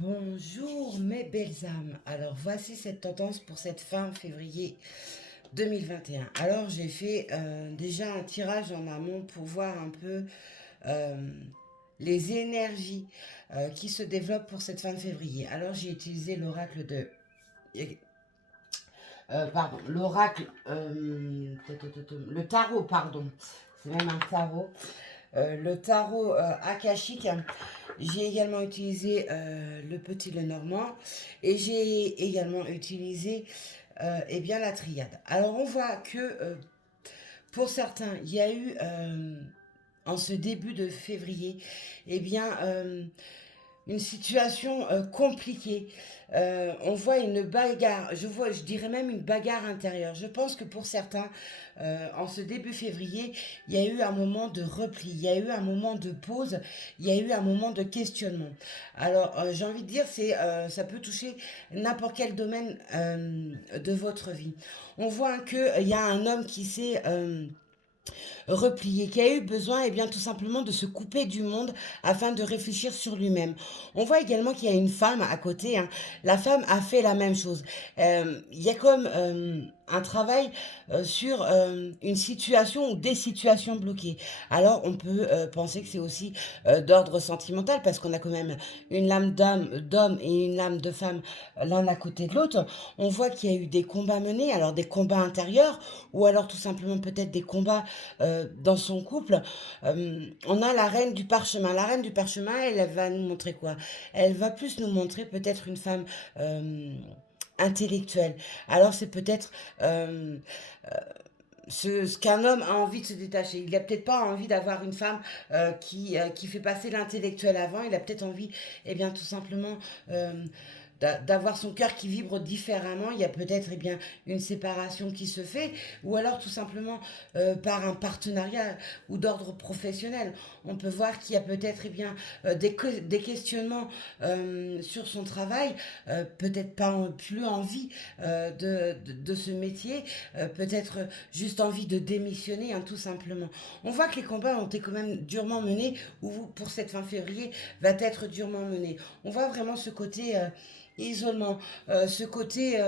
Bonjour mes belles âmes. Alors voici cette tendance pour cette fin février 2021. Alors j'ai fait déjà un tirage en amont pour voir un peu euh, les énergies qui se développent pour cette fin de février. Alors j'ai utilisé l'oracle de... pardon, l'oracle... le tarot, pardon. C'est même un tarot. Le tarot akashique. J'ai également utilisé le petit Lenormand et j'ai également utilisé eh bien, la triade. Alors on voit que pour certains, il y a eu en ce début de février eh bien, une situation compliquée. On voit une bagarre, je dirais même une bagarre intérieure. Je pense que pour certains, en ce début février, il y a eu un moment de repli, il y a eu un moment de pause, il y a eu un moment de questionnement. Alors, j'ai envie de dire, ça peut toucher n'importe quel domaine de votre vie. On voit qu'il y a un homme qui s'est replié, qui a eu besoin et bien tout simplement de se couper du monde afin de réfléchir sur lui-même. On voit également qu'il y a une femme à côté, hein. La femme a fait la même chose. Il y a comme un travail sur une situation ou des situations bloquées. Alors on peut penser que c'est aussi d'ordre sentimental parce qu'on a quand même une lame d'homme et une lame de femme l'un à côté de l'autre. On voit qu'il y a eu des combats menés, alors des combats intérieurs ou alors tout simplement peut-être des combats dans son couple. On a la reine du parchemin. La reine du parchemin, elle va nous montrer quoi? Elle va plus nous montrer peut-être une femme intellectuelle. Alors c'est peut-être ce qu'un homme a envie de se détacher. Il n'a peut-être pas envie d'avoir une femme qui fait passer l'intellectuel avant. Il a peut-être envie, eh bien, tout simplement, d'avoir son cœur qui vibre différemment. Il y a peut-être eh bien une séparation qui se fait, ou alors tout simplement par un partenariat ou d'ordre professionnel. On peut voir qu'il y a peut-être eh bien des questionnements sur son travail, peut-être pas plus envie de ce métier, peut-être juste envie de démissionner, hein, tout simplement. On voit que les combats ont été quand même durement menés, ou pour cette fin février va être durement mené. On voit vraiment ce côté isolement, ce côté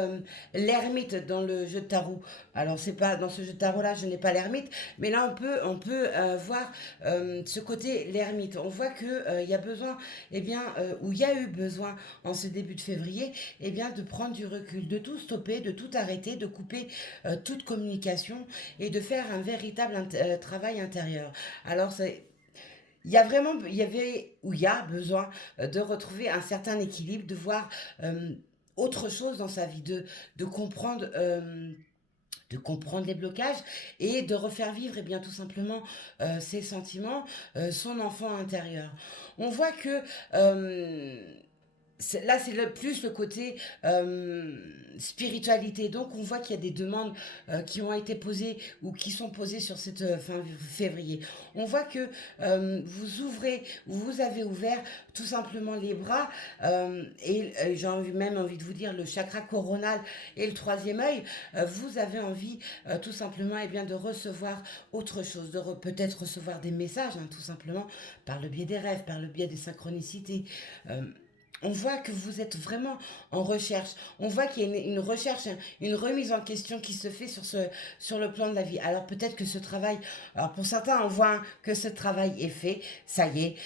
l'ermite dans le jeu de tarot. Alors c'est pas dans ce jeu de tarot là, je n'ai pas l'ermite, mais là on peut voir ce côté l'ermite. On voit que il y a besoin, eh bien, ou il y a eu besoin en ce début de février, eh bien, de prendre du recul, de tout stopper, de tout arrêter, de couper toute communication et de faire un véritable travail intérieur. Alors il y avait, ou il y a besoin de retrouver un certain équilibre, de voir autre chose dans sa vie, de comprendre. De comprendre les blocages et de refaire vivre et bien tout simplement ses sentiments, son enfant intérieur. On voit que là, c'est plus le côté spiritualité. Donc, on voit qu'il y a des demandes qui ont été posées ou qui sont posées sur cette fin février. On voit que vous avez ouvert tout simplement les bras et même envie de vous dire le chakra coronal et le troisième œil. Vous avez envie tout simplement eh bien, de recevoir autre chose, de peut-être recevoir des messages, hein, tout simplement par le biais des rêves, par le biais des synchronicités. Euh, on voit que vous êtes vraiment en recherche. On voit qu'il y a une recherche, une remise en question qui se fait sur le plan de la vie. Alors peut-être que ce travail, alors pour certains, on voit que ce travail est fait, ça y est,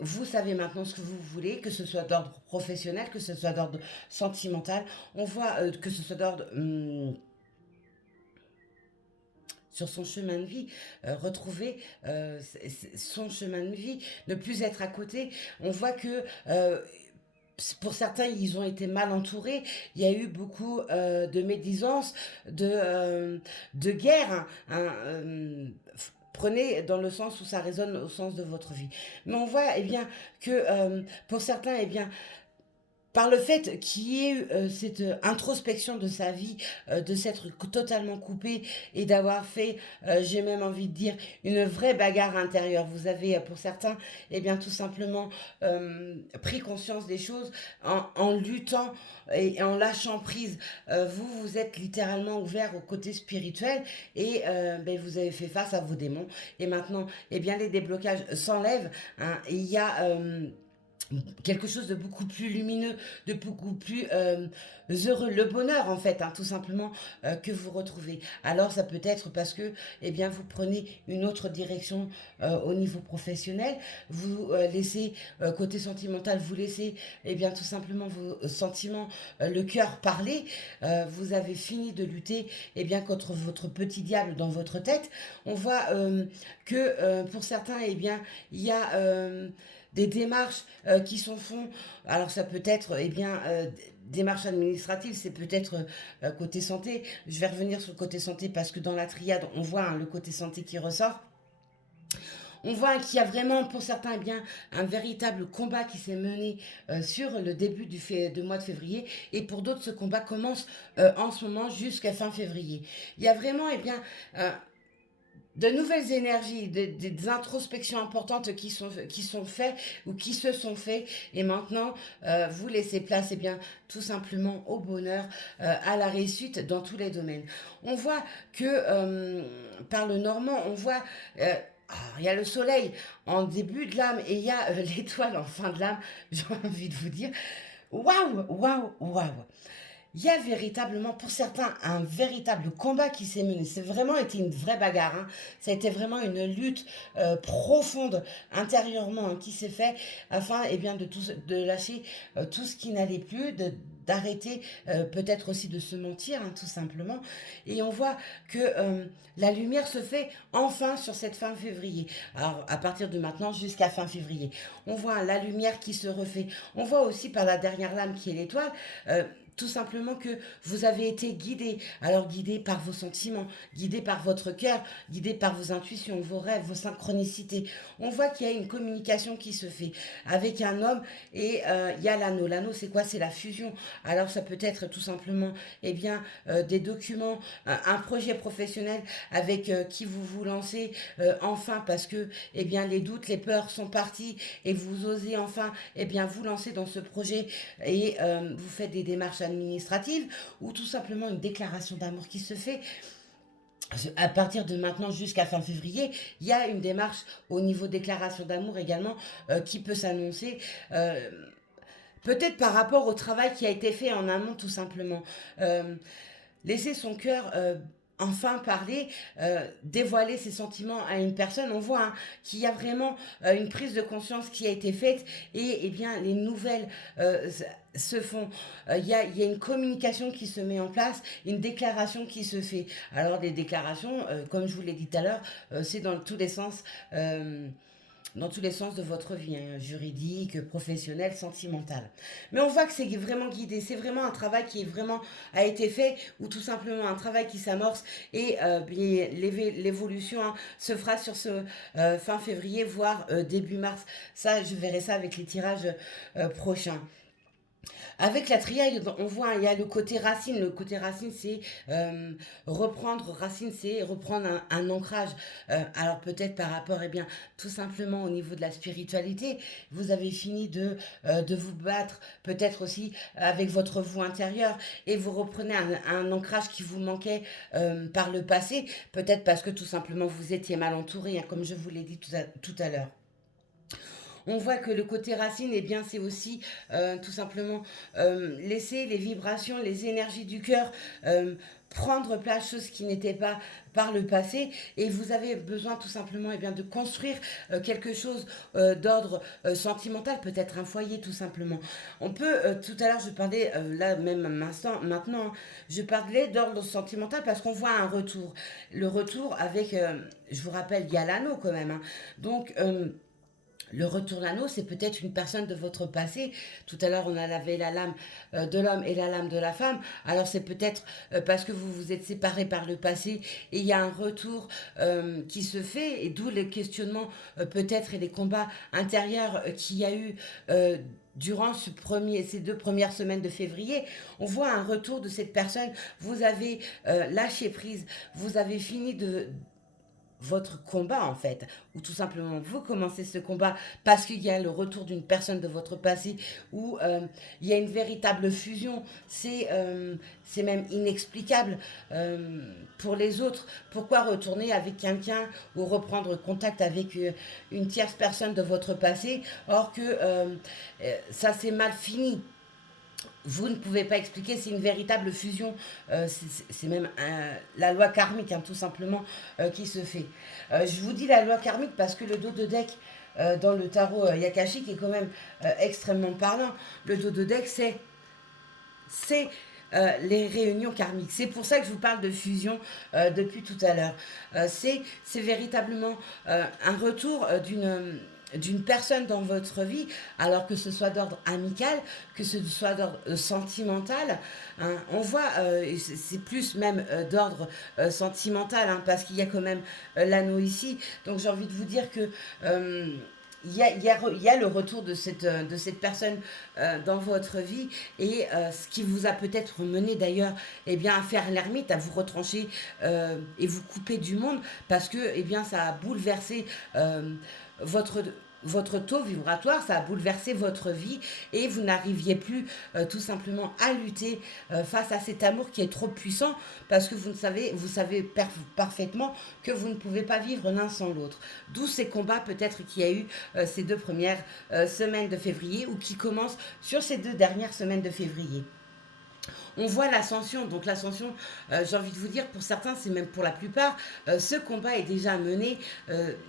vous savez maintenant ce que vous voulez, que ce soit d'ordre professionnel, que ce soit d'ordre sentimental. On voit que ce soit d'ordre sur son chemin de vie, retrouver son chemin de vie, ne plus être à côté. On voit que pour certains, ils ont été mal entourés. Il y a eu beaucoup de médisance, de guerre. Hein, prenez dans le sens où ça résonne au sens de votre vie. Mais on voit eh bien, que pour certains, eh bien, par le fait qu'il y ait eu cette introspection de sa vie, de s'être totalement coupé et d'avoir fait, j'ai même envie de dire, une vraie bagarre intérieure. Vous avez, pour certains, eh bien, tout simplement pris conscience des choses en luttant et en lâchant prise. Vous, vous êtes littéralement ouvert au côté spirituel et ben, vous avez fait face à vos démons. Et maintenant, eh bien, les déblocages s'enlèvent. Hein, il y a quelque chose de beaucoup plus lumineux, de beaucoup plus heureux, le bonheur en fait, hein, tout simplement, que vous retrouvez. Alors ça peut être parce que, eh bien, vous prenez une autre direction au niveau professionnel, vous laissez, côté sentimental, vous laissez, eh bien, tout simplement vos sentiments, le cœur parler, vous avez fini de lutter, eh bien, contre votre petit diable dans votre tête. On voit que pour certains, eh bien, il y a des démarches qui sont faites. Alors ça peut être, eh bien, démarches administratives, c'est peut-être côté santé. Je vais revenir sur le côté santé parce que dans la triade, on voit hein, le côté santé qui ressort. On voit qu'il y a vraiment pour certains eh bien, un véritable combat qui s'est mené sur le début du mois de février et pour d'autres ce combat commence en ce moment jusqu'à fin février. Il y a vraiment eh bien, de nouvelles énergies, des introspections importantes qui sont faites ou qui se sont faites et maintenant vous laissez place eh bien, tout simplement au bonheur, à la réussite dans tous les domaines. On voit que par le normand, on voit... il y a le soleil en début de l'âme et il y a l'étoile en fin de l'âme, j'ai envie de vous dire. Waouh, waouh, waouh! Il y a véritablement, pour certains, un véritable combat qui s'est mené. C'est vraiment été une vraie bagarre. Hein. Ça a été vraiment une lutte profonde intérieurement hein, qui s'est fait afin eh bien, de lâcher tout ce qui n'allait plus, d'arrêter peut-être aussi de se mentir hein, tout simplement. Et on voit que la lumière se fait enfin sur cette fin février. Alors à partir de maintenant jusqu'à fin février. On voit hein, la lumière qui se refait. On voit aussi par la dernière lame qui est l'étoile. Tout simplement que vous avez été guidé. Alors guidé par vos sentiments, guidé par votre cœur, guidé par vos intuitions, vos rêves, vos synchronicités. On voit qu'il y a une communication qui se fait avec un homme et il y a l'anneau. L'anneau c'est quoi? C'est la fusion. Alors ça peut être tout simplement eh bien, des documents, un projet professionnel avec qui vous vous lancez enfin parce que eh bien, les doutes, les peurs sont partis et vous osez enfin eh bien, vous lancer dans ce projet et vous faites des démarches administrative ou tout simplement une déclaration d'amour qui se fait. À partir de maintenant jusqu'à fin février, il y a une démarche au niveau déclaration d'amour également qui peut s'annoncer. Peut-être par rapport au travail qui a été fait en amont tout simplement. Laisser son cœur enfin parler, dévoiler ses sentiments à une personne, on voit hein, qu'il y a vraiment une prise de conscience qui a été faite et eh bien les nouvelles se font. Il y a une communication qui se met en place, une déclaration qui se fait. Alors les déclarations, comme je vous l'ai dit tout à l'heure, c'est dans tous les sens. Dans tous les sens de votre vie, hein, juridique, professionnel, sentimental. Mais on voit que c'est vraiment guidé, c'est vraiment un travail qui est vraiment a été fait, ou tout simplement un travail qui s'amorce, et l'évolution hein, se fera sur ce fin février, voire début mars. Ça, je verrai ça avec les tirages prochains. Avec la triade, on voit, hein, il y a le côté racine. Le côté racine, c'est reprendre, racine, c'est reprendre un ancrage. Alors peut-être par rapport, eh bien, tout simplement au niveau de la spiritualité, vous avez fini de vous battre, peut-être aussi avec votre vous intérieur, et vous reprenez un ancrage qui vous manquait par le passé, peut-être parce que tout simplement vous étiez mal entouré, hein, comme je vous l'ai dit tout à l'heure. On voit que le côté racine, eh bien, c'est aussi tout simplement laisser les vibrations, les énergies du cœur prendre place, chose qui n'était pas par le passé, et vous avez besoin tout simplement eh bien, de construire quelque chose d'ordre sentimental, peut-être un foyer tout simplement. On peut, tout à l'heure je parlais, là même maintenant, je parlais d'ordre sentimental parce qu'on voit un retour. Le retour avec, je vous rappelle, il y a l'anneau quand même. Hein. Donc, le retour l'anneau, c'est peut-être une personne de votre passé. Tout à l'heure, on a lavé la lame de l'homme et la lame de la femme. Alors, c'est peut-être parce que vous vous êtes séparés par le passé et il y a un retour qui se fait, et d'où les questionnements peut-être et les combats intérieurs qu'il y a eu durant ces 2 premières semaines de février. On voit un retour de cette personne. Vous avez lâché prise. Vous avez fini votre combat en fait, ou tout simplement vous commencez ce combat parce qu'il y a le retour d'une personne de votre passé, où il y a une véritable fusion, c'est même inexplicable pour les autres. Pourquoi retourner avec quelqu'un ou reprendre contact avec une tierce personne de votre passé, or que ça s'est mal fini? Vous ne pouvez pas expliquer, c'est une véritable fusion, c'est même la loi karmique, hein, tout simplement, qui se fait. Je vous dis la loi karmique parce que le dos de deck dans le tarot Yakashique est quand même extrêmement parlant. Le dos de deck, c'est les réunions karmiques. C'est pour ça que je vous parle de fusion depuis tout à l'heure. C'est véritablement un retour d'une personne dans votre vie, alors que ce soit d'ordre amical, que ce soit d'ordre sentimental. Hein. On voit, c'est plus même d'ordre sentimental, hein, parce qu'il y a quand même l'anneau ici. Donc j'ai envie de vous dire que il y a le retour de cette personne dans votre vie, et ce qui vous a peut-être mené d'ailleurs eh bien, à faire l'ermite, à vous retrancher et vous couper du monde, parce que eh bien, ça a bouleversé votre, votre taux vibratoire, ça a bouleversé votre vie, et vous n'arriviez plus tout simplement à lutter face à cet amour qui est trop puissant, parce que vous savez parfaitement que vous ne pouvez pas vivre l'un sans l'autre. D'où ces combats peut-être qu'il y a eu ces 2 premières semaines de février, ou qui commencent sur ces 2 dernières semaines de février. On voit l'ascension. Donc l'ascension, j'ai envie de vous dire, pour certains, c'est même pour la plupart, ce combat est déjà mené.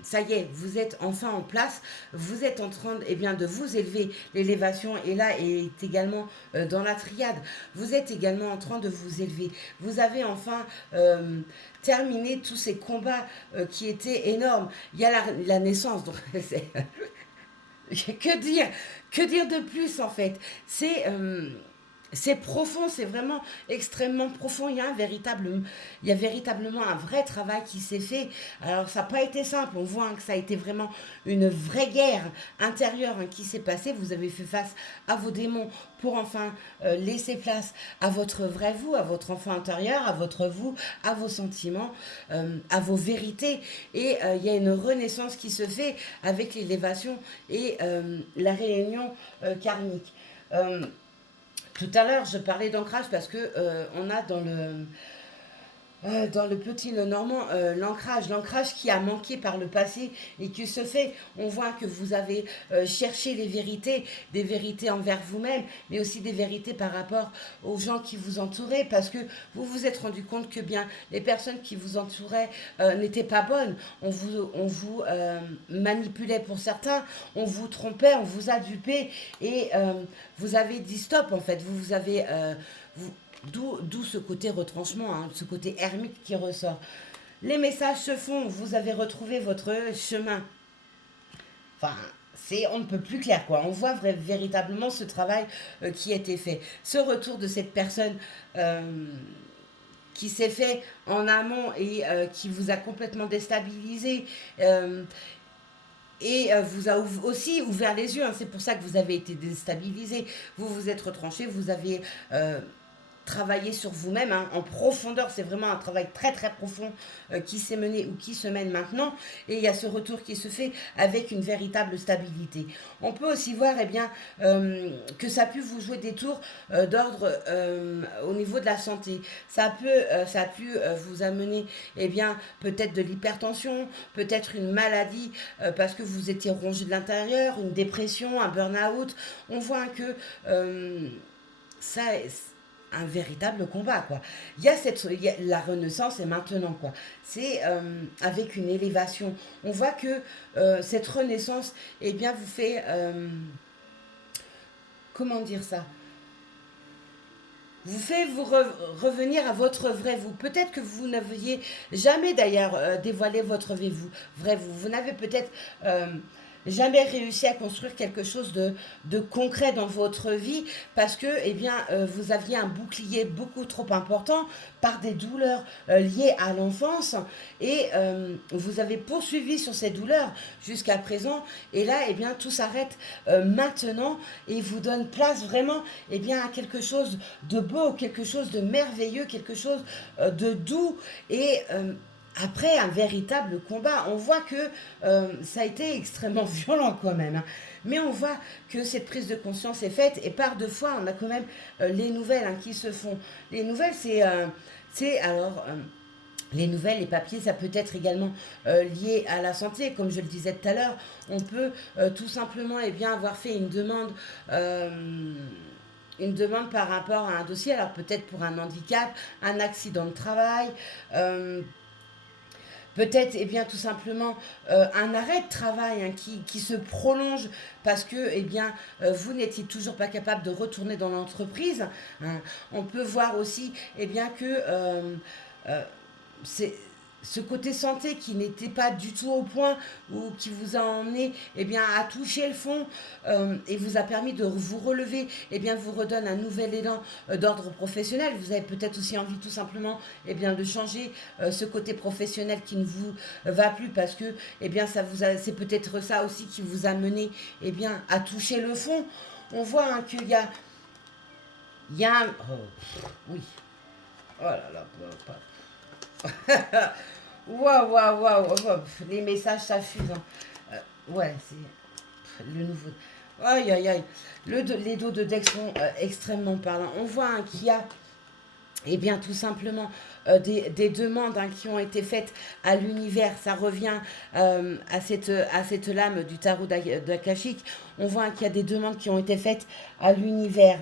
Ça y est, vous êtes enfin en place. Vous êtes en train eh bien, de vous élever. L'élévation est là, et est également dans la triade. Vous êtes également en train de vous élever. Vous avez enfin terminé tous ces combats qui étaient énormes. Il y a la naissance. Donc, que dire? Que dire de plus en fait? C'est profond, c'est vraiment extrêmement profond. Il y a véritablement un vrai travail qui s'est fait. Alors, ça n'a pas été simple. On voit hein, que ça a été vraiment une vraie guerre intérieure hein, qui s'est passée. Vous avez fait face à vos démons pour enfin laisser place à votre vrai vous, à votre enfant intérieur, à votre vous, à vos sentiments, à vos vérités. Et il y a une renaissance qui se fait avec l'élévation et la réunion karmique. Tout à l'heure, je parlais d'ancrage parce que on a dans le petit le normand, l'ancrage qui a manqué par le passé et qui se fait. On voit que vous avez cherché les vérités, des vérités envers vous-même, mais aussi des vérités par rapport aux gens qui vous entouraient, parce que vous vous êtes rendu compte que bien les personnes qui vous entouraient n'étaient pas bonnes. On vous manipulait pour certains, on vous trompait, on vous a dupé, et vous avez dit stop en fait. Vous avez vous, D'où ce côté retranchement, hein, ce côté ermite qui ressort. Les messages se font, vous avez retrouvé votre chemin. Enfin, on ne peut plus clair, quoi. On voit véritablement ce travail qui a été fait. Ce retour de cette personne qui s'est fait en amont, et qui vous a complètement déstabilisé. Et vous a aussi ouvert les yeux, hein. C'est pour ça que vous avez été déstabilisé. Vous vous êtes retranché, vous avez travailler sur vous-même hein, en profondeur. C'est vraiment un travail très très profond qui s'est mené ou qui se mène maintenant. Et il y a ce retour qui se fait avec une véritable stabilité. On peut aussi voir eh bien, que ça a pu vous jouer des tours d'ordre au niveau de la santé. Ça a pu vous amener eh bien, peut-être de l'hypertension, peut-être une maladie parce que vous étiez rongé de l'intérieur, une dépression, un burn-out. On voit que ça un véritable combat quoi. La renaissance est maintenant quoi. C'est avec une élévation. On voit que cette renaissance eh bien vous fait comment dire ça, vous fait revenir à votre vrai vous. Peut-être que vous n'aviez jamais d'ailleurs dévoilé votre vrai vous. Vous n'avez peut-être jamais réussi à construire quelque chose de concret dans votre vie, parce que eh bien, vous aviez un bouclier beaucoup trop important par des douleurs liées à l'enfance, et vous avez poursuivi sur ces douleurs jusqu'à présent, et là eh bien, tout s'arrête maintenant, et vous donne place vraiment eh bien, à quelque chose de beau, quelque chose de merveilleux, quelque chose de doux, et après un véritable combat. On voit que ça a été extrêmement violent quand même, hein. Mais on voit que cette prise de conscience est faite et par deux fois, on a quand même les nouvelles, hein, qui se font. Les nouvelles, les nouvelles, les papiers, ça peut être également lié à la santé. Comme je le disais tout à l'heure, on peut tout simplement avoir fait euh, une demande par rapport à un dossier, alors peut-être pour un handicap, un accident de travail, euh, peut-être tout simplement un arrêt de travail, hein, qui se prolonge parce que vous n'étiez toujours pas capable de retourner dans l'entreprise, hein. On peut voir aussi que euh, c'est ce côté santé qui n'était pas du tout au point ou qui vous a emmené à toucher le fond, et vous a permis de vous relever, vous redonne un nouvel élan d'ordre professionnel. Vous avez peut-être aussi envie tout simplement de changer ce côté professionnel qui ne vous va plus parce que c'est peut-être ça aussi qui vous a mené à toucher le fond. On voit, hein, qu'il y a oui, oh là là, waouh, waouh, waouh, waouh, les messages s'affusent, hein. Ouais, c'est le nouveau. Aïe, aïe, aïe. Les dos de Dex sont extrêmement parlants. On voit, hein, qu'il y a tout simplement des demandes, hein, qui ont été faites à l'univers. Ça revient à cette lame du tarot d'Akashic. On voit, hein, qu'il y a des demandes qui ont été faites à l'univers.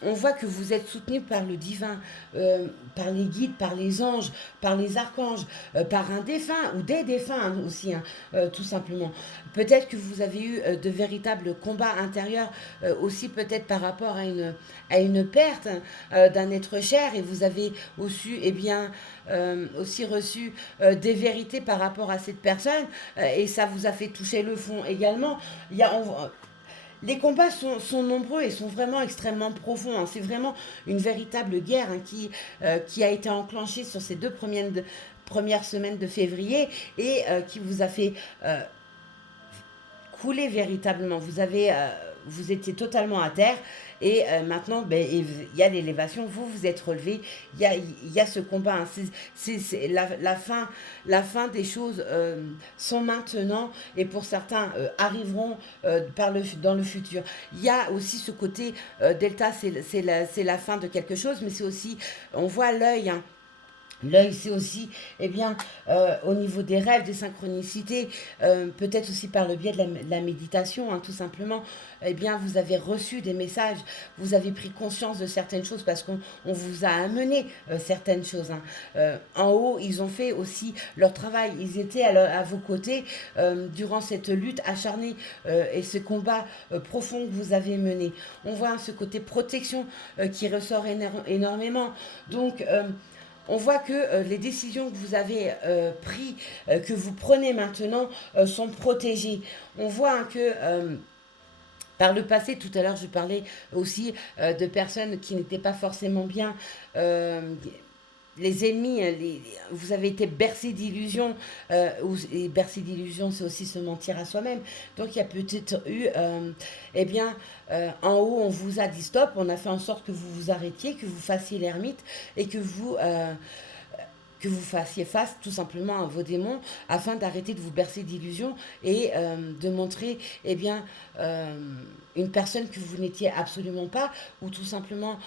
On voit que vous êtes soutenu par le divin, par les guides, par les anges, par les archanges, par un défunt ou des défunts, hein, aussi, hein, tout simplement. Peut-être que vous avez eu de véritables combats intérieurs, aussi peut-être par rapport à une perte, hein, d'un être cher, et vous avez aussi, aussi reçu des vérités par rapport à cette personne, et ça vous a fait toucher le fond également. Il y a, les combats sont nombreux et sont vraiment extrêmement profonds, hein. C'est vraiment une véritable guerre, hein, qui a été enclenchée sur ces premières semaines de février et qui vous a fait couler véritablement. Vous étiez totalement à terre et maintenant, il y a l'élévation. Vous êtes relevé. Il y a ce combat, hein. C'est la fin des choses sont maintenant et pour certains arriveront dans le futur. Il y a aussi ce côté delta, c'est la fin de quelque chose, mais c'est aussi, on voit l'œil, hein. L'œil, c'est aussi, au niveau des rêves, des synchronicités, peut-être aussi par le biais de la méditation, hein, tout simplement, vous avez reçu des messages, vous avez pris conscience de certaines choses parce qu'on vous a amené certaines choses, hein. En haut, ils ont fait aussi leur travail, ils étaient à vos côtés durant cette lutte acharnée et ce combat profond que vous avez mené. On voit, hein, ce côté protection qui ressort énormément. Donc, on voit que les décisions que vous avez prises, que vous prenez maintenant, sont protégées. On voit, hein, que par le passé, tout à l'heure, je parlais aussi de personnes qui n'étaient pas forcément bien. euh, les ennemis, hein, vous avez été bercés d'illusions, et bercés d'illusions, c'est aussi se mentir à soi-même. Donc il y a peut-être eu, en haut, on vous a dit stop, on a fait en sorte que vous vous arrêtiez, que vous fassiez l'ermite et que vous fassiez face tout simplement à vos démons afin d'arrêter de vous bercer d'illusions et de montrer euh, une personne que vous n'étiez absolument pas ou tout simplement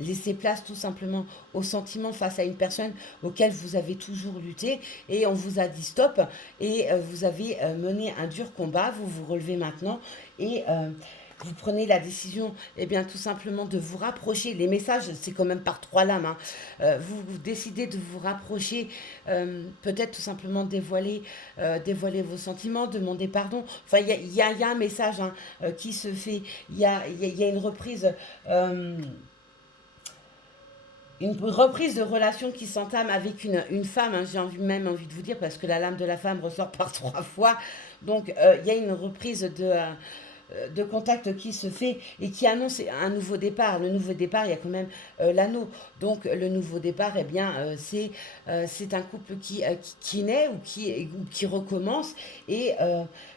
laisser place tout simplement au sentiment face à une personne auquel vous avez toujours lutté et on vous a dit stop et vous avez mené un dur combat, vous vous relevez maintenant et vous prenez la décision, tout simplement de vous rapprocher. Les messages, c'est quand même par trois lames, hein. Vous décidez de vous rapprocher, peut-être tout simplement dévoiler vos sentiments, demander pardon. Enfin, il y a un message, hein, qui se fait. Il y a une reprise de relation qui s'entame avec une femme, hein, j'ai même envie de vous dire, parce que la lame de la femme ressort par trois fois. Donc, il y a une reprise de contact qui se fait et qui annonce un nouveau départ. Le nouveau départ, il y a quand même l'anneau. Donc le nouveau départ, eh bien, c'est un couple qui naît ou qui recommence et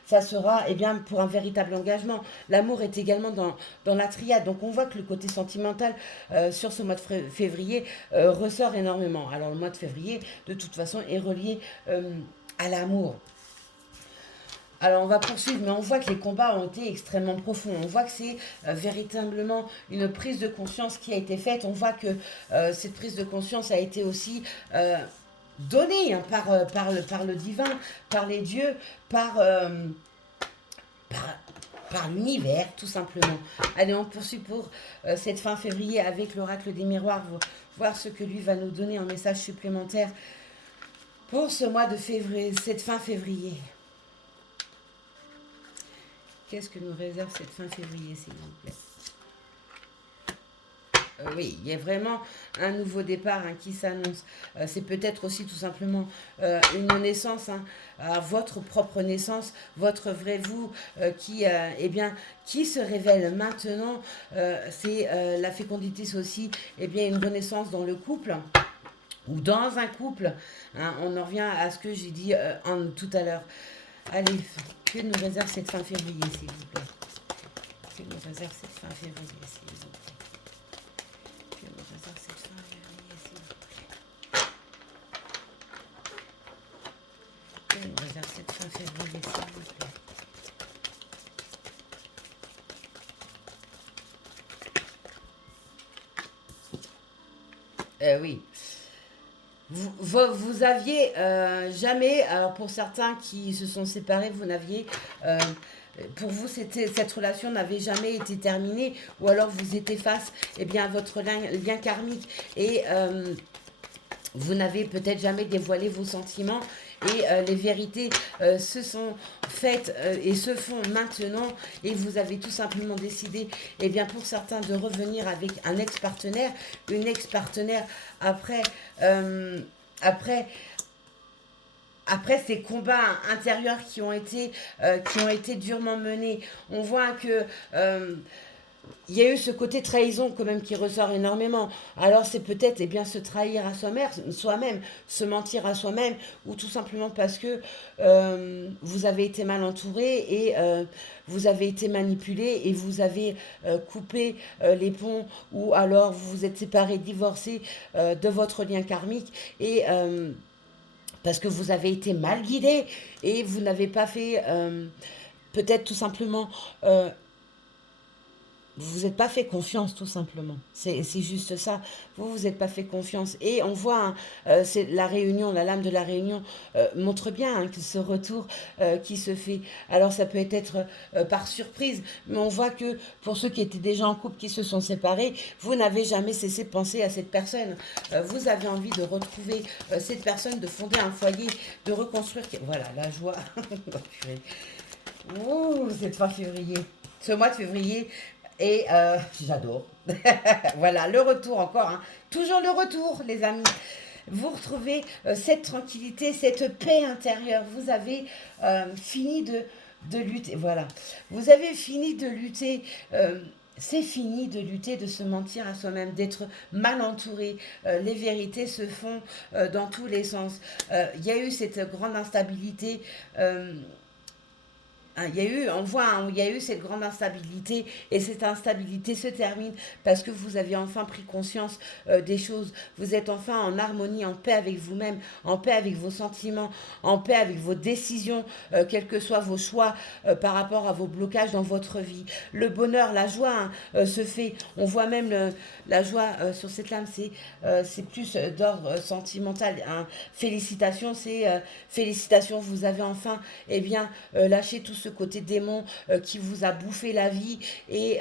ça sera eh bien, pour un véritable engagement. L'amour est également dans la triade. Donc on voit que le côté sentimental sur ce mois de février ressort énormément. Alors le mois de février, de toute façon, est relié à l'amour. Alors on va poursuivre, mais on voit que les combats ont été extrêmement profonds. On voit que c'est véritablement une prise de conscience qui a été faite. On voit que cette prise de conscience a été aussi donnée hein, par le divin, par les dieux, par, par l'univers, tout simplement. Allez, on poursuit pour cette fin février avec l'oracle des miroirs, voir ce que lui va nous donner en message supplémentaire pour ce mois de février, cette fin février. Qu'est-ce que nous réserve cette fin février, s'il vous plaît? Oui, il y a vraiment un nouveau départ hein, qui s'annonce. C'est peut-être aussi tout simplement une naissance, hein, votre propre naissance, votre vrai vous eh bien, qui se révèle maintenant. C'est la fécondité, c'est aussi eh bien, une renaissance dans le couple ou dans un couple. Hein, on en revient à ce que j'ai dit tout à l'heure. Allez, que nous réserve cette fin février, s'il vous plaît? Que nous réserve cette fin février, s'il vous plaît? Que nous réserve cette fin février, s'il vous plaît? Que nous réserve cette fin février, s'il vous plaît? Oui. Vous aviez jamais, alors pour certains qui se sont séparés, vous n'aviez, pour vous, cette relation n'avait jamais été terminée, ou alors vous étiez face eh bien, à votre lien karmique et vous n'avez peut-être jamais dévoilé vos sentiments et les vérités se sont faites et se font maintenant et vous avez tout simplement décidé, eh bien pour certains, de revenir avec un ex-partenaire, une ex-partenaire après, après, après ces combats intérieurs qui ont été durement menés. On voit que il y a eu ce côté trahison quand même qui ressort énormément. Alors c'est peut-être eh bien se trahir à soi-même, se mentir à soi-même, ou tout simplement parce que vous avez été mal entouré et vous avez été manipulé et vous avez coupé les ponts, ou alors vous vous êtes séparé, divorcé de votre lien karmique et parce que vous avez été mal guidé et vous n'avez pas fait peut-être tout simplement vous vous êtes pas fait confiance, tout simplement. C'est juste ça. Vous vous êtes pas fait confiance. Et on voit, hein, c'est la réunion, la lame de la réunion montre bien hein, que ce retour qui se fait. Alors ça peut être par surprise, mais on voit que pour ceux qui étaient déjà en couple, qui se sont séparés, vous n'avez jamais cessé de penser à cette personne. Vous avez envie de retrouver cette personne, de fonder un foyer, de reconstruire. Voilà, la joie. Ouh, cette fin février. Ce mois de février. Et j'adore. Voilà, le retour encore. Hein. Toujours le retour, les amis. Vous retrouvez cette tranquillité, cette paix intérieure. Vous avez fini de lutter. Voilà. Vous avez fini de lutter. C'est fini de lutter, de se mentir à soi-même, d'être mal entouré. Les vérités se font dans tous les sens. Il y a eu cette grande instabilité. On voit, hein, il y a eu cette grande instabilité et cette instabilité se termine parce que vous avez enfin pris conscience des choses. Vous êtes enfin en harmonie, en paix avec vous-même, en paix avec vos sentiments, en paix avec vos décisions, quels que soient vos choix par rapport à vos blocages dans votre vie. Le bonheur, la joie hein, se fait. On voit même la joie sur cette lame, c'est plus d'ordre sentimental. Hein. Félicitations, félicitations, vous avez enfin eh bien, lâché tout ce côté démon qui vous a bouffé la vie et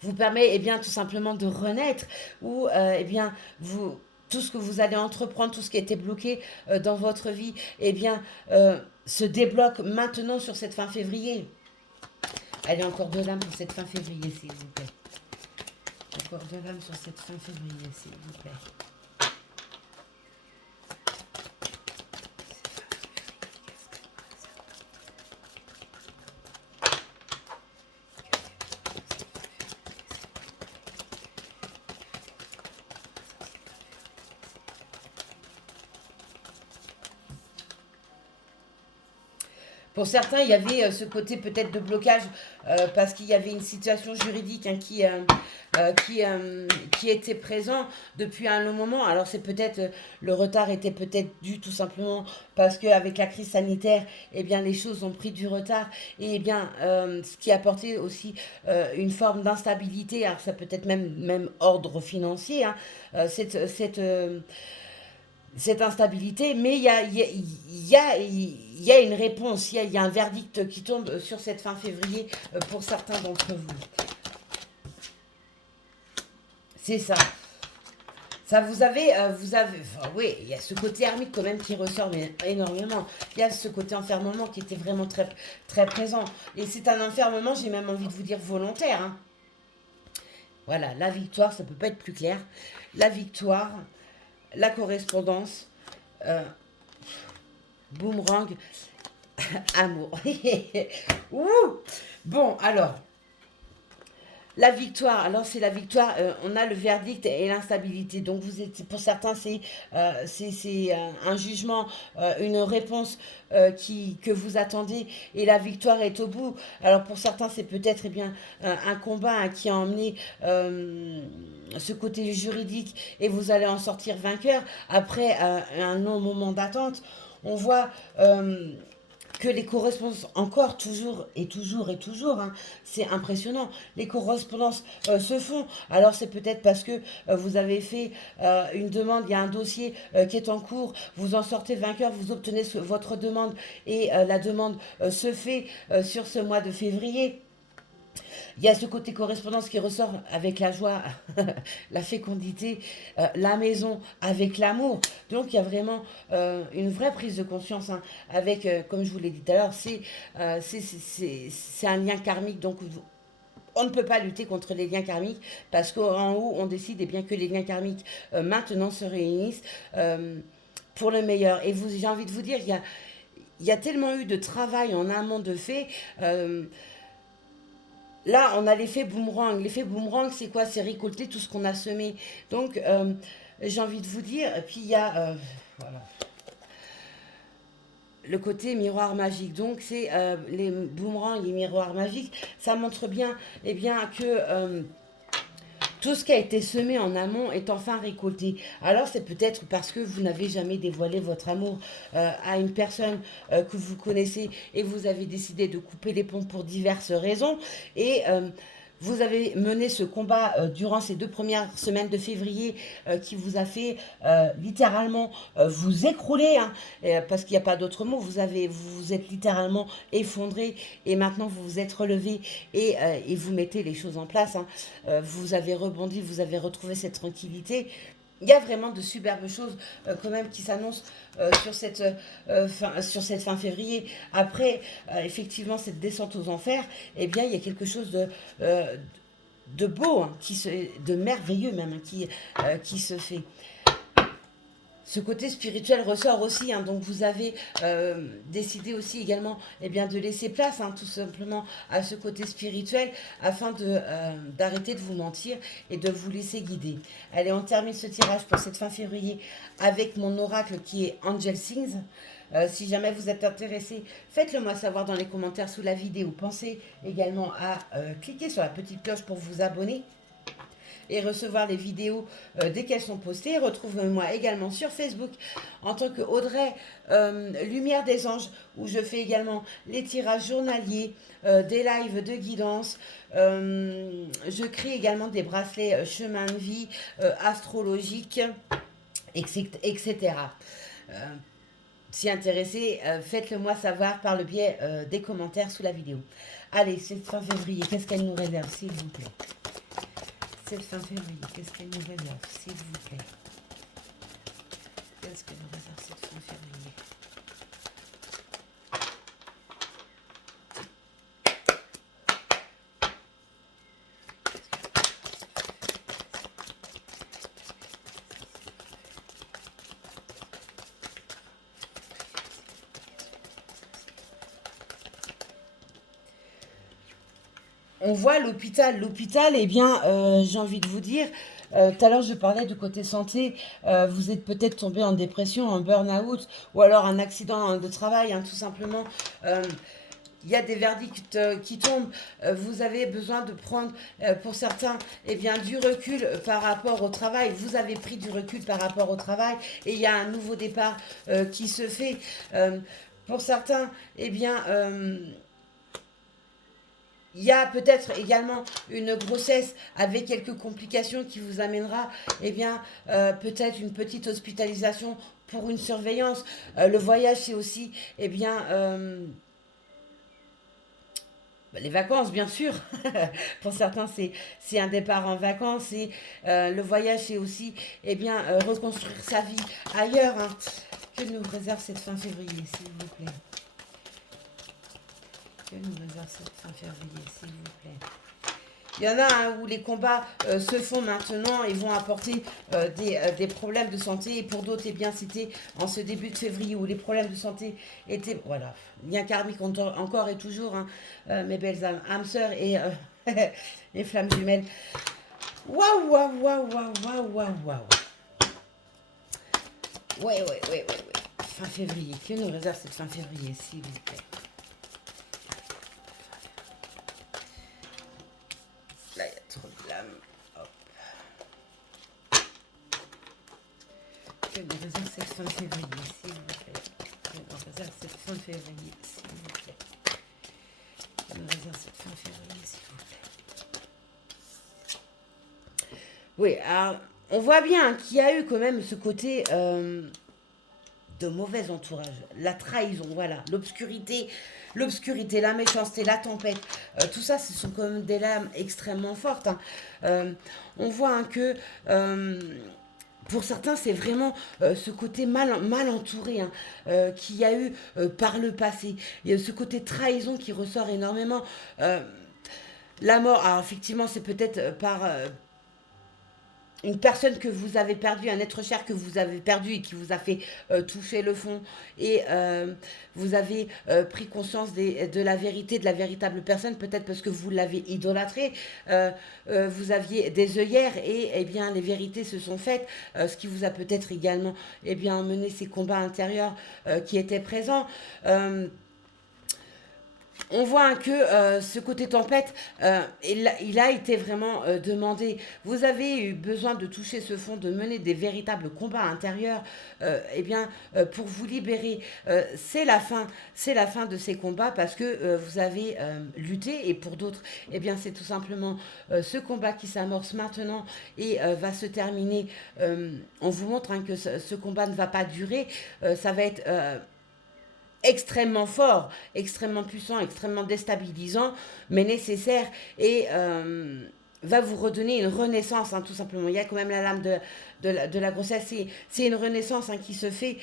vous permet eh bien tout simplement de renaître ou eh bien vous tout ce que vous allez entreprendre, tout ce qui était bloqué dans votre vie, eh bien se débloque maintenant sur cette fin février. Allez, encore de l'âme pour cette fin février, s'il vous plaît. Encore de l'âme sur cette fin février, s'il vous plaît. Pour certains, il y avait ce côté peut-être de blocage parce qu'il y avait une situation juridique hein, qui était présent depuis un long moment. Alors c'est peut-être le retard était peut-être dû tout simplement parce qu'avec la crise sanitaire, eh bien les choses ont pris du retard et eh bien ce qui a apporté aussi une forme d'instabilité. Alors ça peut être même ordre financier. Hein, cette instabilité, mais il y a une réponse, il y a un verdict qui tombe sur cette fin février pour certains d'entre vous. C'est ça. Ça, enfin, oui, il y a ce côté ermite quand même qui ressort mais énormément. Il y a ce côté enfermement qui était vraiment très, très présent. Et c'est un enfermement, j'ai même envie de vous dire volontaire. Hein. Voilà, la victoire, ça peut pas être plus clair. La victoire, la correspondance, euh, boomerang, amour. Ouh. Bon, alors, la victoire, alors c'est la victoire, on a le verdict et l'instabilité. Donc vous êtes, pour certains, un jugement, une réponse que vous attendez et la victoire est au bout. Alors pour certains, c'est peut-être eh bien, un combat hein, qui a emmené ce côté juridique et vous allez en sortir vainqueur après un long moment d'attente. On voit que les correspondances, encore, toujours et toujours et toujours, hein, c'est impressionnant, les correspondances se font. Alors c'est peut-être parce que vous avez fait une demande, il y a un dossier qui est en cours, vous en sortez vainqueur, vous obtenez votre demande et la demande se fait sur ce mois de février. Il y a ce côté correspondance qui ressort avec la joie, la fécondité, la maison avec l'amour. Donc il y a vraiment une vraie prise de conscience hein, avec, comme je vous l'ai dit tout à l'heure, c'est un lien karmique. Donc on ne peut pas lutter contre les liens karmiques parce qu'en haut, on décide eh bien, que les liens karmiques maintenant se réunissent pour le meilleur. Et j'ai envie de vous dire, il y a tellement eu de travail en amont de fait. Là, on a l'effet boomerang. L'effet boomerang, c'est quoi? C'est récolter tout ce qu'on a semé. Donc, j'ai envie de vous dire, puis il y a voilà, le côté miroir magique. Donc, c'est les boomerangs, les miroirs magiques. Ça montre bien, eh bien que tout ce qui a été semé en amont est enfin récolté. Alors c'est peut-être parce que vous n'avez jamais dévoilé votre amour à une personne que vous connaissez et vous avez décidé de couper les ponts pour diverses raisons. Et vous avez mené ce combat durant ces 2 premières semaines de février qui vous a fait littéralement vous écrouler, hein, parce qu'il n'y a pas d'autre mot. Vous vous êtes littéralement effondré et maintenant vous vous êtes relevé et vous mettez les choses en place. Hein. Vous avez rebondi, vous avez retrouvé cette tranquillité. Il y a vraiment de superbes choses quand même qui s'annoncent sur cette fin février. Après, effectivement, cette descente aux enfers, eh bien, il y a quelque chose de beau, hein, de merveilleux même, hein, qui se fait. Ce côté spirituel ressort aussi, hein, donc vous avez décidé aussi également eh bien, de laisser place hein, tout simplement à ce côté spirituel afin d'arrêter de vous mentir et de vous laisser guider. Allez, on termine ce tirage pour cette fin février avec mon oracle qui est Angel Sings. Si jamais vous êtes intéressé, faites-le moi savoir dans les commentaires sous la vidéo. Pensez également à cliquer sur la petite cloche pour vous abonner et recevoir les vidéos dès qu'elles sont postées. Retrouvez-moi également sur Facebook en tant que Audrey Lumière des Anges, où je fais également les tirages journaliers, des lives de guidance. Je crée également des bracelets chemin de vie, astrologiques, etc. Si intéressé, faites-le moi savoir par le biais des commentaires sous la vidéo. Allez, c'est fin février, qu'est-ce qu'elle nous réserve, s'il vous plaît? Cette fin février, qu'est-ce qu'elle nous réserve, s'il vous plaît? Qu'est-ce qu'elle nous réserve cette fin février? On voit l'hôpital. L'hôpital, eh bien, j'ai envie de vous dire, Tout à l'heure, je parlais de côté santé. Vous êtes peut-être tombé en dépression, en burn-out, ou alors un accident de travail, hein, tout simplement. Euh, il y a des verdicts qui tombent. Vous avez besoin de prendre, pour certains, eh bien, du recul par rapport au travail. Vous avez pris du recul par rapport au travail et il y a un nouveau départ qui se fait. Euh, pour certains, eh bien, il y a peut-être également une grossesse avec quelques complications qui vous amènera, eh bien, peut-être une petite hospitalisation pour une surveillance. Le voyage, c'est aussi, eh bien, les vacances, bien sûr. Pour certains, c'est un départ en vacances. Et le voyage, c'est aussi, eh bien, reconstruire sa vie ailleurs, hein. Que nous réserve cette fin février, s'il vous plaît. Que nous réserve cette fin février, s'il vous plaît. Il y en a hein, où les combats se font maintenant et vont apporter des problèmes de santé. Et pour d'autres, eh bien, c'était en ce début de février où les problèmes de santé étaient... Voilà, lien karmique encore et toujours, hein, mes belles âmes sœurs et les flammes jumelles. Waouh, waouh, waouh, waouh, waouh, waouh, waouh. Ouais, ouais, ouais, ouais, ouais. Fin février. Que nous réserve cette fin février, s'il vous plaît? Là, il y a trop de lames. Hop. Que nous réserve cette fin février, s'il vous plaît? Que nous réserve cette fin février, s'il vous plaît? Que nous réserve cette fin février, s'il vous plaît? Oui, alors, on voit bien qu'il y a eu quand même ce côté de mauvais entourage, la trahison, voilà, l'obscurité, la méchanceté, la tempête, tout ça, ce sont quand même des lames extrêmement fortes, hein. On voit hein, que pour certains, c'est vraiment ce côté mal entouré hein, qu'il y a eu par le passé. Il y a ce côté trahison qui ressort énormément. La mort, alors effectivement, c'est peut-être par une personne que vous avez perdue, un être cher que vous avez perdu et qui vous a fait toucher le fond et vous avez pris conscience de la vérité, de la véritable personne, peut-être parce que vous l'avez idolâtré, vous aviez des œillères et eh bien les vérités se sont faites, ce qui vous a peut-être également eh bien mené ces combats intérieurs qui étaient présents. On voit hein, que ce côté tempête, il a été vraiment demandé. Vous avez eu besoin de toucher ce fond, de mener des véritables combats intérieurs, eh bien, pour vous libérer. C'est la fin de ces combats parce que vous avez lutté et pour d'autres, eh bien, c'est tout simplement ce combat qui s'amorce maintenant et va se terminer. On vous montre hein, que ce combat ne va pas durer. Ça va être extrêmement fort, extrêmement puissant, extrêmement déstabilisant, mais nécessaire et va vous redonner une renaissance, hein, tout simplement. Il y a quand même la lame de la grossesse, c'est une renaissance hein, qui se fait.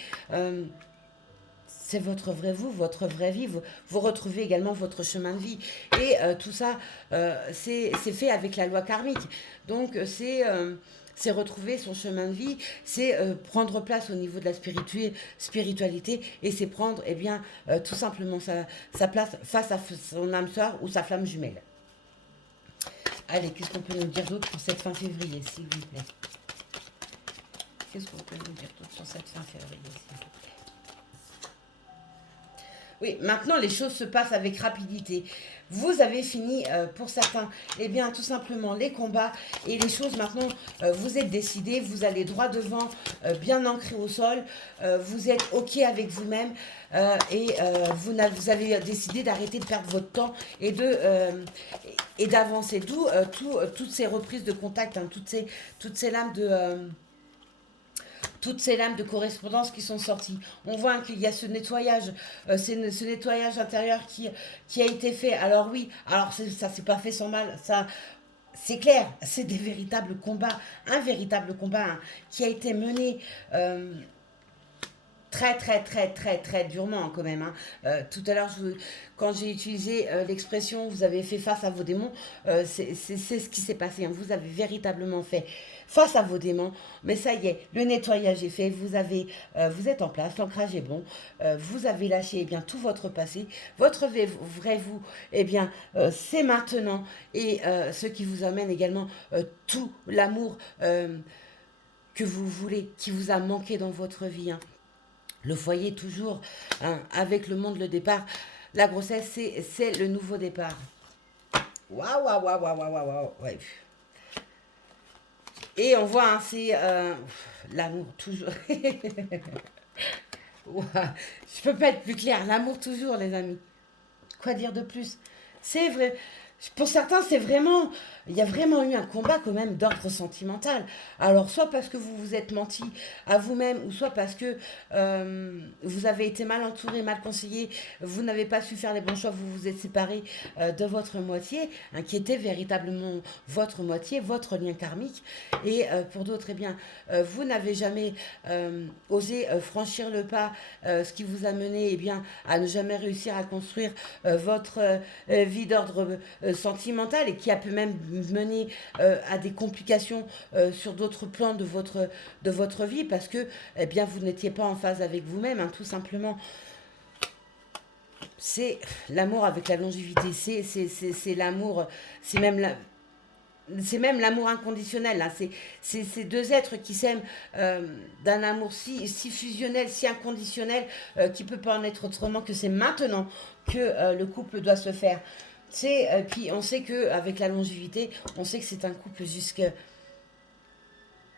C'est votre vrai vous, votre vraie vie. Vous retrouvez également votre chemin de vie. Et tout ça, c'est fait avec la loi karmique. Donc, c'est retrouver son chemin de vie, c'est prendre place au niveau de la spiritualité et c'est prendre eh bien, tout simplement sa place face à son âme sœur ou sa flamme jumelle. Allez, qu'est-ce qu'on peut nous dire d'autre pour cette fin février, s'il vous plaît? Qu'est-ce qu'on peut nous dire d'autre sur cette fin février, s'il vous plaît? Oui, maintenant les choses se passent avec rapidité. Vous avez fini pour certains, eh bien tout simplement les combats et les choses maintenant, vous êtes décidés, vous allez droit devant, bien ancré au sol, vous êtes ok avec vous-même et vous avez décidé d'arrêter de perdre votre temps et d'avancer. D'où toutes ces reprises de contact, hein, toutes ces lames toutes ces lames de correspondance qui sont sorties. On voit hein, qu'il y a ce nettoyage, ce nettoyage intérieur qui a été fait. Alors oui, alors ça s'est pas fait sans mal, ça c'est clair, c'est des véritables combats, un véritable combat hein, qui a été mené très très très très très durement hein, quand même. Hein. Tout à l'heure, quand j'ai utilisé l'expression vous avez fait face à vos démons, c'est ce qui s'est passé. Hein. Vous avez véritablement fait face à vos démons, mais ça y est, le nettoyage est fait, vous êtes en place, l'ancrage est bon, vous avez lâché eh bien, tout votre passé, votre vrai vous, eh bien, c'est maintenant, et ce qui vous amène également tout l'amour que vous voulez, qui vous a manqué dans votre vie. Hein. Le foyer toujours, hein, avec le monde, le départ. La grossesse, c'est le nouveau départ. Waouh, waouh, waouh, waouh, waouh, waouh. Ouais. Et on voit, hein, c'est l'amour toujours. Ouah, je peux pas être plus clair. L'amour toujours, les amis. Quoi dire de plus? C'est vrai. Pour certains, c'est vraiment. Il y a vraiment eu un combat quand même d'ordre sentimental. Alors, soit parce que vous vous êtes menti à vous-même, ou soit parce que vous avez été mal entouré, mal conseillé, vous n'avez pas su faire les bons choix, vous vous êtes séparé de votre moitié, hein, qui était véritablement votre moitié, votre lien karmique. Et pour d'autres, eh bien, vous n'avez jamais osé franchir le pas, ce qui vous a mené eh bien, à ne jamais réussir à construire votre vie d'ordre sentimental et qui a pu même mener à des complications sur d'autres plans de votre vie parce que eh bien, vous n'étiez pas en phase avec vous-même, hein, tout simplement. C'est l'amour avec la longévité, c'est l'amour, c'est même la, c'est même l'amour inconditionnel. Hein. C'est ces deux êtres qui s'aiment d'un amour si fusionnel, si inconditionnel, qui ne peut pas en être autrement que c'est maintenant que le couple doit se faire. Puis on sait qu'avec la longévité, on sait que c'est un couple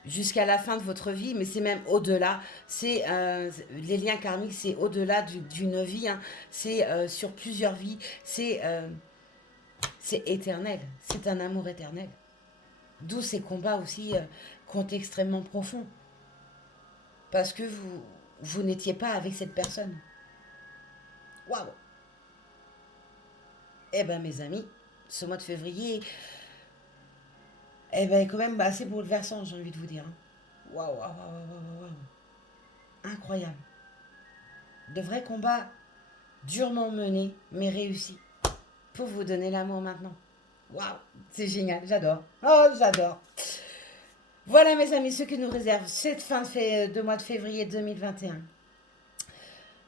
jusqu'à la fin de votre vie, mais c'est même au-delà. C'est les liens karmiques, c'est au-delà d'une vie. Hein. C'est sur plusieurs vies. C'est éternel. C'est un amour éternel. D'où ces combats aussi comptent extrêmement profonds. Parce que vous n'étiez pas avec cette personne. Waouh. Eh ben mes amis, ce mois de février, eh ben quand même assez bouleversant, j'ai envie de vous dire. Hein. Waouh, waouh, waouh, waouh, waouh. Incroyable. De vrais combats durement menés, mais réussis. Pour vous donner l'amour maintenant. Waouh, c'est génial, j'adore. Oh, j'adore. Voilà mes amis, ce que nous réserve cette fin de mois de février 2021.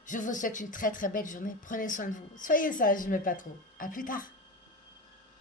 Je vous souhaite une très très belle journée. Prenez soin de vous. Soyez sages, mais pas trop. À plus tard.